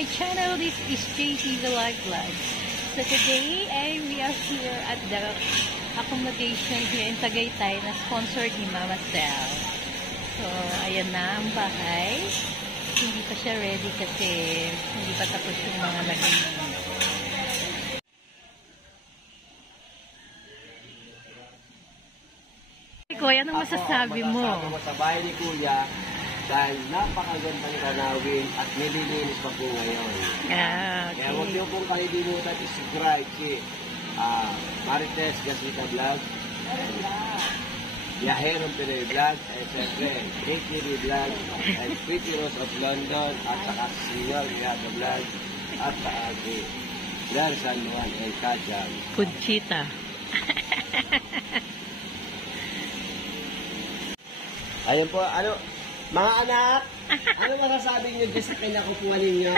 my channel. This is JT Vlog Vlog. So today, we are here at the accommodation here in Tagaytay na sponsored ni Mama Sel. So, ayan na ang bahay. Hindi pa siya ready kasi hindi pa tapos yung mga naging. Kuya, anong masasabi mo? Sa bahay ni Kuya, dahil napakagandang tanawin at nililinis pa po ngayon. Yeah, okay. Kaya huwag niyo pong kalilimutan i-subscribe si Marites Gasita Vlog, Yaherong Pinoy Vlog, at siyempre, KTV Vlog, at Pretty Rose of London, at saka Siwal Riaga Vlog, at saka si Gran San Juan El Kajang. Conchita. Ayun po, ano, mga anak, ano masasabi niyo dyan sa kinakupuan ninyo?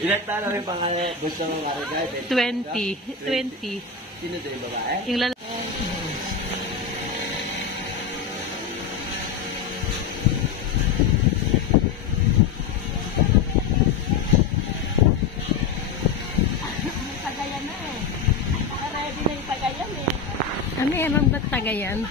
Ilan taon rin pa kayo gusto mong arigay? 20. 20. Sino ito yung babae? Yung lalaki. Tagayan na eh. Ready na yung tagayan eh. Ano emang ba't Tagayan?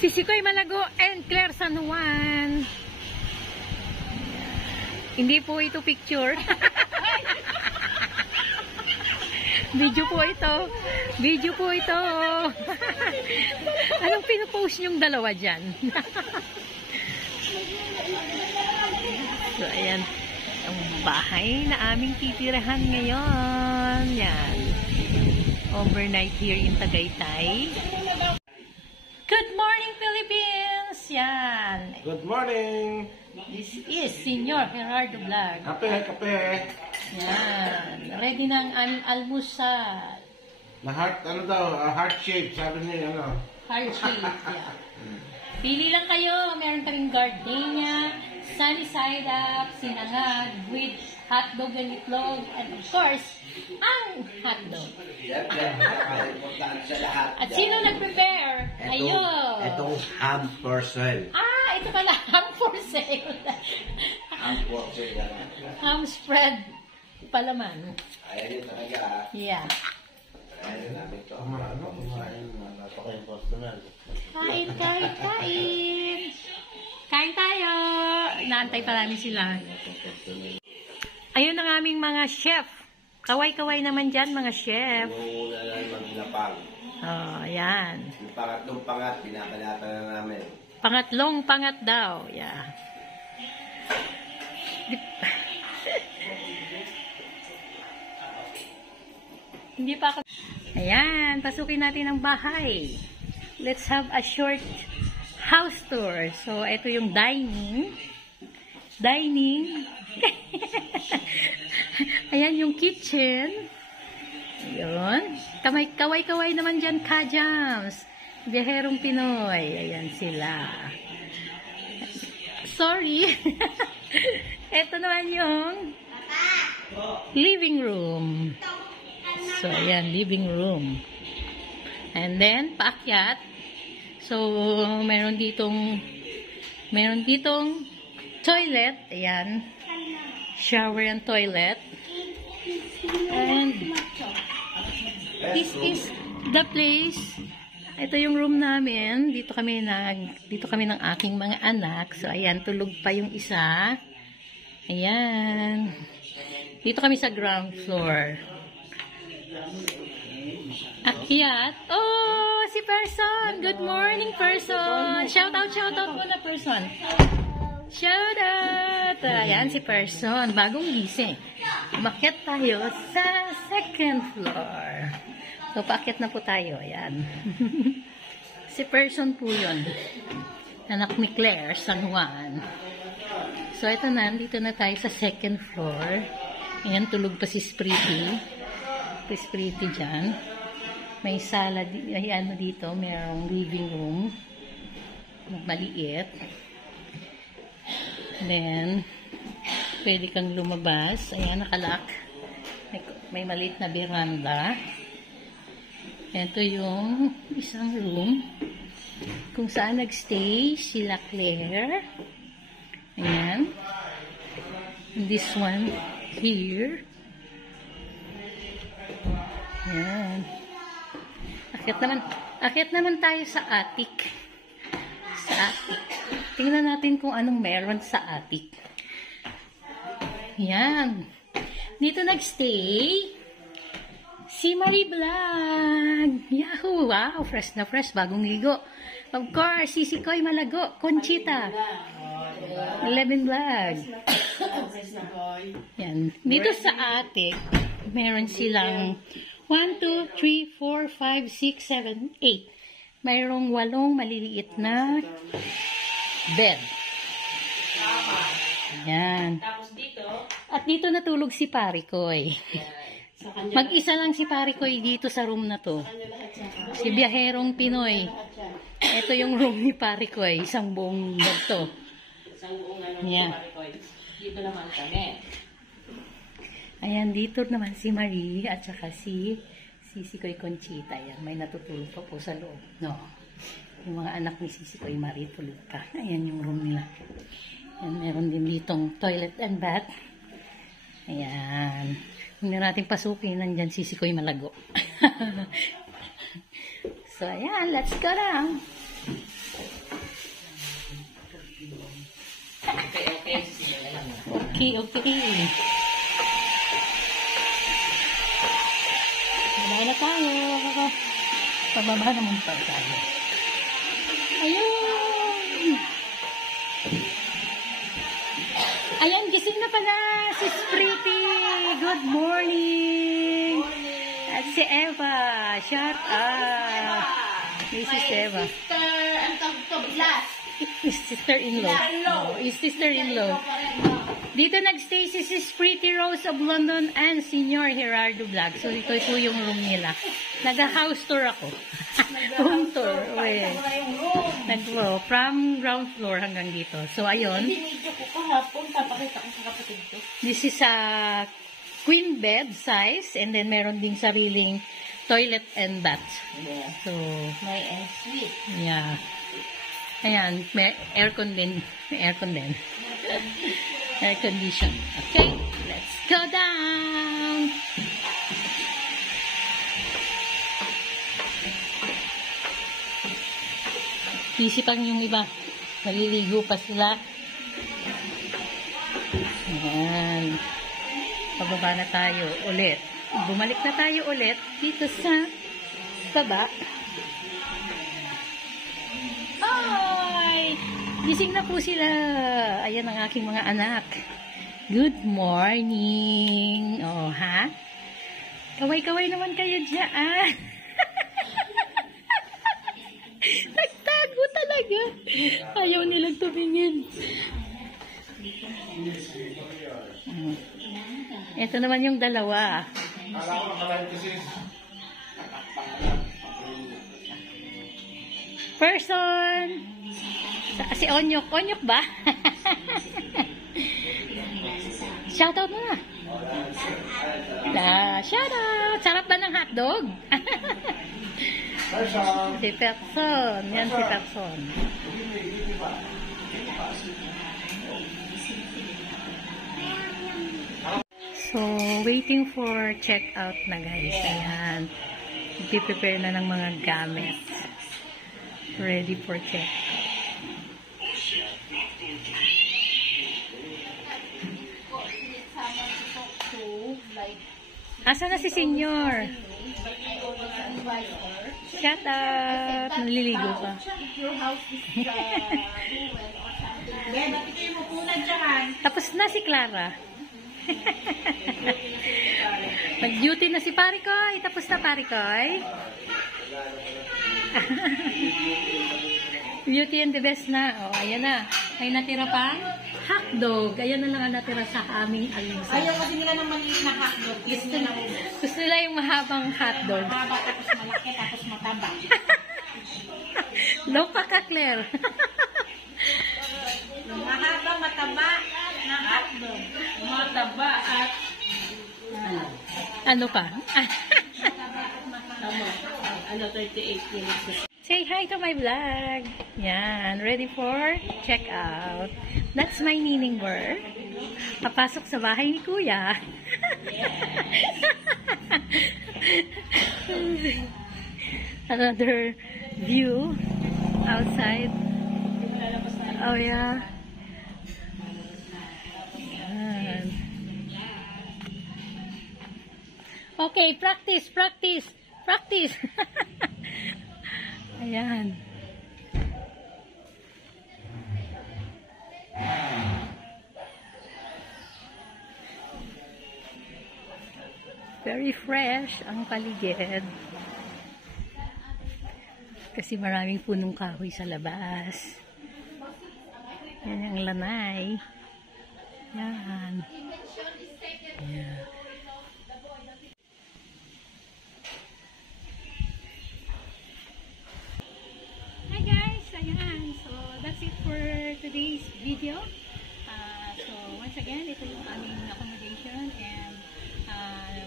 Sisikoy Malago and Claire San Juan. Hindi po ito picture. Video po ito. Video po ito. Anong pinupost niyong dalawa dyan? So, ayan. Ang bahay na aming titirahan ngayon. Yan. Overnight here in Tagaytay. Good morning, Philippines! Yan. Good morning! This is Senior Gerardo Vlog. Kape, kape. Yan. Ready na ang aming almusal. Na heart, ano daw, heart shape, sabi niya, ano? Heart shape. Yeah. Pili lang kayo. Meron kaming gardenia, sunny side up, sinangag, with hotdog and itlog, and of course, ang hotdog. At sino nag-prepare? Ayun. Itong ham for sale. Ah, ito pala, ham for sale. Ham for sale. Ham spread palaman. Ayan yung talaga. Yeah. Ayan namin ito. Ano? Kumain. Napaka-impost naman. Kain, kain, kain. Kain tayo. Inaantay pa namin sila. Ayun ang aming mga chef. Kaway-kaway naman dyan, mga chef. Yung una lang maglapang. Oh, ayan. Yung pangatlong pangat, pinakalata na namin. Pangatlong pangat daw. Yeah. Hindi pa ako. Ayan, pasukin natin ang bahay. Let's have a short house tour. So, ito yung dining. Dining. Ayan yung kitchen. Ayun. Kaway-kaway naman dyan, Kajams. Biyaherong Pinoy. Ayan sila. Sorry. Ito naman yung living room. So, ayan, living room. And then, paakyat. So, meron ditong toilet. Ayan. Shower and toilet. And this is the place. Ito yung room namin. Dito kami ng aking mga anak. So, ayan, tulog pa yung isa. Ayan. Dito kami sa ground floor. Akyat. Oh, si Person. Good morning, Person. Shout out muna, Person. Shout out. Ayan, si Person. Bagong gising. Umakyat tayo sa second floor. So, paakyat na po tayo. Ayan. Si Person po yun. Anak ni Claire San Juan. So, ito na. Dito na tayo sa second floor. Ayan, tulog pa si Sprity. Pretty dyan. May sala, ano dito, mayroong living room. Maliit. Then, pwede kang lumabas. Ayan, nakalock. May maliit na veranda. Ito yung isang room kung saan nagstay sila Claire. Ayan. And this one here. Ayan. Akyat naman tayo sa attic. Sa attic. Tingnan natin kung anong meron sa attic. Ayan. Dito nagstay si Marie Vlog. Yahoo! Wow! Fresh na fresh. Bagong ligo. Of course, Sisi Koy Malago. Conchita. 11 Vlog. Yan. Dito sa attic, meron silang 1, 2, 3, 4, 5, 6, 7, 8. Mayroong 8 maliliit na bed. Yan. At dito natulog si Parikoy. Mag-isa lang si Parikoy dito sa room na to. Si Biyaherong Pinoy. Ito yung room ni Parikoy. Isang buong bed to. Isang buong Yeah. Parikoy. Dito naman kami. Ayan, dito naman si Marie at saka si Koy Conchita. Ayan, may natutulog pa po sa loob. No. Yung mga anak ni Koy Marie tulog pa. Ayan yung room nila. Ayan, meron din ditong toilet and bath. Ayan. Huwag na natin pasukin. Nandyan Koy Malago. So, ayan. Let's go down. Okay. Baba na tayo. Pababa naman pa tayo. Ayun. Ayan, gising na pala si Pretty. Good morning. At si Eva. Shout out. This is Eva. Sister-in-law. Sister-in-law. Dito nagstay si Sis Pretty Rose of London and Senior Gerardo Vlog. So, ito po yung room nila. Nag-house tour ako. Home tour. Nag-floor. From ground floor hanggang dito. So, ayun. Binidyo ko kahapon. Papakita ko sa kapatid ko. This is a queen bed size. And then, meron ding sariling toilet and bath. Yeah. So, May ensuite. yeah. Ayan. May aircon din. May aircon din. Air condition. Okay, let's go down. Busy pang yung iba. Naliligo pa sila. Ayan. Pababa na tayo ulit. Bumalik na tayo ulit dito sa baba. Ay! Gising na po sila. Ayan ang aking mga anak. Good morning. Oh, ha? Kaway-kaway naman kayo dyan. Nagtago talaga. Ayaw nilang tumingin. Ito naman yung dalawa. Person. Si Onyok. Onyok ba? Shoutout mo na. Shoutout. Sarap ba ng hotdog? Si Person. Yan si Person. So, waiting for check-out na guys. Ayan. Ipiprepare na ng mga gamit. Ready for check-out. Asa na si Senyor? Shout out! Naliligo pa. Tapos na si Clara. Mag-duty na si Parikoy. Tapos na Parikoy. Beauty and the best na. O, ayan na. May natira pa. Hotdog. Ayan na lang ang natira sa aming almusal. Ayaw kasi nila ng maliit na hotdog. Gusto nila yung mahabang hotdog. Mahaba, tapos malaki, tapos mataba. Lopa ka, Claire. Mahaba, mataba na hotdog. Mataba at Ano pa? Ano, 38 minutes. Say hi to my vlog. Yan, ready for check out. That's my nining work. Papasok sa bahay ni Kuya. Another view outside. Oh yeah. Yan. Okay, practice. Ayan. Very fresh ang paligid. Kasi maraming punong kahoy sa labas. Yan ang lanay. Yan. Yeah. Hi guys! Ayan. So, that's it for today's video. So, once again, ito yung aming accommodation and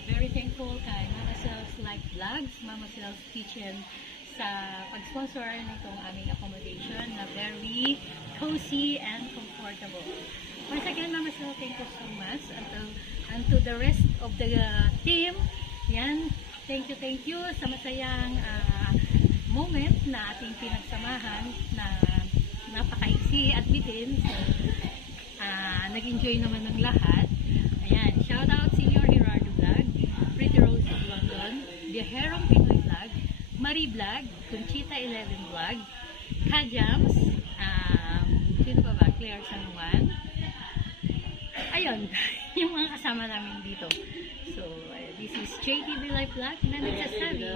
very thankful kay Mama Cel's Life Vlogs, Mama Cel's Kitchen sa pag-sponsor nitong aming accommodation na very cozy and comfortable. Once again, Mama Cel, thank you so much. And to the rest of the team, yan, thank you sa masayang moment na ating pinagsamahan na napaka-easy at bitin. So, nag-enjoy naman ng lahat. Ayan, shout out Senior Gerardo Vlog, Pretty Rose of London, Biaherong Pinoy Vlog, Marie Vlog, Conchita 11 Vlog, Kajams, sino pa ba? Claire San Juan. Ayun, yung mga kasama namin dito. So, this is JTV Life Vlog na nagsasabi,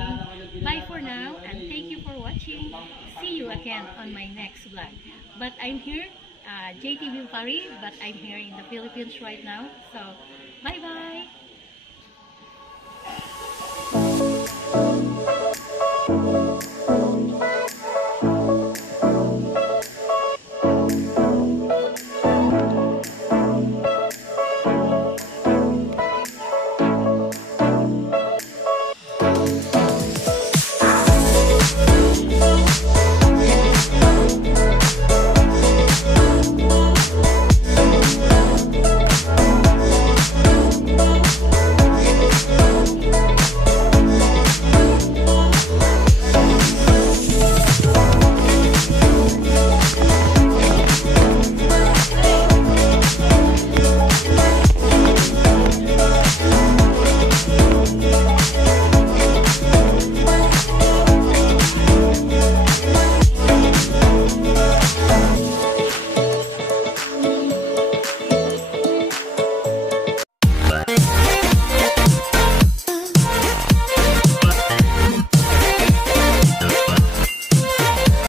bye for now and thank you for watching. See you again on my next vlog. But I'm here, JTV Paris, but I'm here in the Philippines right now. So, bye-bye!